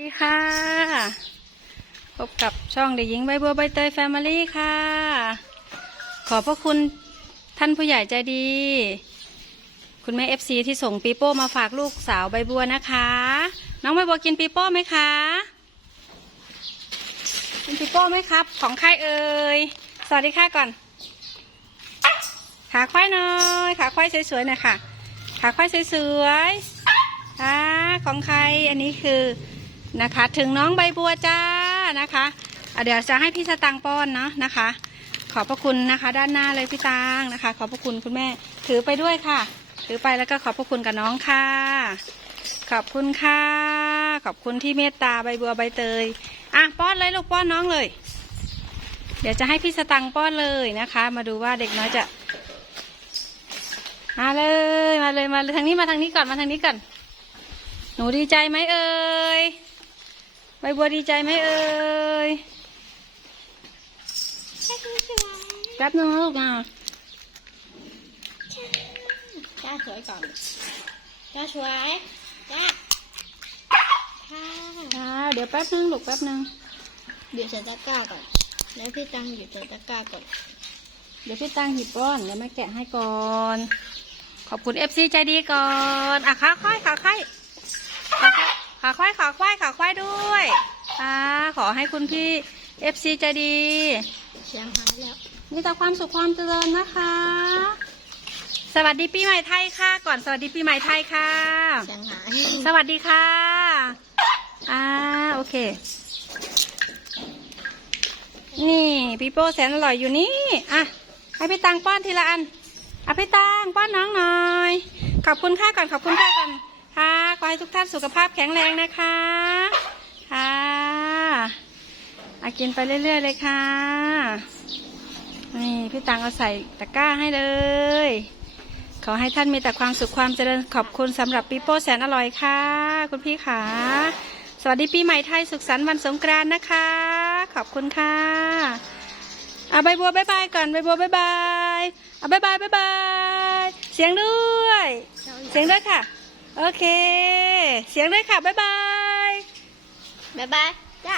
สวัสดีค่ะ พบกับช่องเด็กหญิงใบบัวใบเตยแฟมิลี่ค่ะ ขอพระคุณท่านผู้ใหญ่ใจดี คุณแม่เอฟซีที่ส่งปีโป้มาฝากลูกสาวใบบัวนะคะ น้องใบบัวกินปีโป้ไหมคะ กินปีโป้ไหมครับ ของใครเอ่ย สวัสดีค่ะก่อน ขาควายหน่อย ขาควายสวยๆหน่อยค่ะ ขาควายสวยๆค่ะของใคร อันนี้คือ นะคะ ถึงน้องใบบัวจ้านะคะเดี๋ยวจะให้พี่สตังค์ป้อนเนาะนะคะ ขอบพระคุณนะคะ ด้านหน้าเลยพี่ตังนะคะ ขอบพระคุณคุณแม่ ถือไปด้วยค่ะ ถือไปแล้วก็ขอบพระคุณกับน้องค่ะ ขอบคุณค่ะ ขอบคุณที่เมตตาใบบัวใบเตยอะป้อนเลยลูกป้อนน้องเลย เดี๋ยวจะให้พี่สตังป้อนเลยนะคะ มาดูว่าเด็กน้อยจะมาเลยมาเลยมาเลยทางนี้มาทางนี้ก่อนมาทางนี้ก่อนหนูดีใจไหมเอ่ย ใบบัวดีใจไหมเอ่ยแป๊บนึงนะลูกนะจ้าสวยก่อนจ้าสวยจ้าค่ะค่ะเดี๋ยวแป๊บนึงลูกแป๊บนึงหยุดใส่ตะกร้าก่อนแล้วพี่ตังหยุดใส่ตะกร้าก่อนเดี๋ยวพี่ตังหยิบก้อนเดี๋ยวแม่แกะให้ก่อน ขอบคุณเอฟซีใจดีก่อนอะขาควายขาควายขาควายขาควายขาควาย ด้วยค่ะขอให้คุณพี่เอฟซีใจดีเสียงหายแล้วมีแต่ความสุขความเจริญนะคะ สวัสดีปีใหม่ไทยค่ะ ก่อนสวัสดีปีใหม่ไทยค่ะ เสียงหายสวัสดีค่ะอ่าโอเค นี่ปีโป้แสนอร่อยอยู่นี่อะให้พี่ตังป้อนทีละอันอะพี่ตังป้อนน้องหน่อย ขอบคุณค่ะก่อนขอบคุณค่ะก่อนค่ะขอให้ทุกท่านสุขภาพแข็งแรงนะคะค่ะอะ กินไปเรื่อย ๆ เลยค่ะ นี่พี่ตังเอาใส่ตะกร้าให้เลย ขอให้ท่านมีแต่ความสุขความเจริญขอบคุณสำหรับปีโป้แสนอร่อยค่ะ คุณพี่ขาสวัสดีปีใหม่ไทยสุขสันต์วันสงกรานต์นะคะ ขอบคุณค่ะอะใบบัวบายบายก่อนใบบัวบายบายอะบายบายบายบายเสียงด้วย เสียงด้วยค่ะ โอเค เสียงด้วยค่ะบายบายบายบายจ้ะ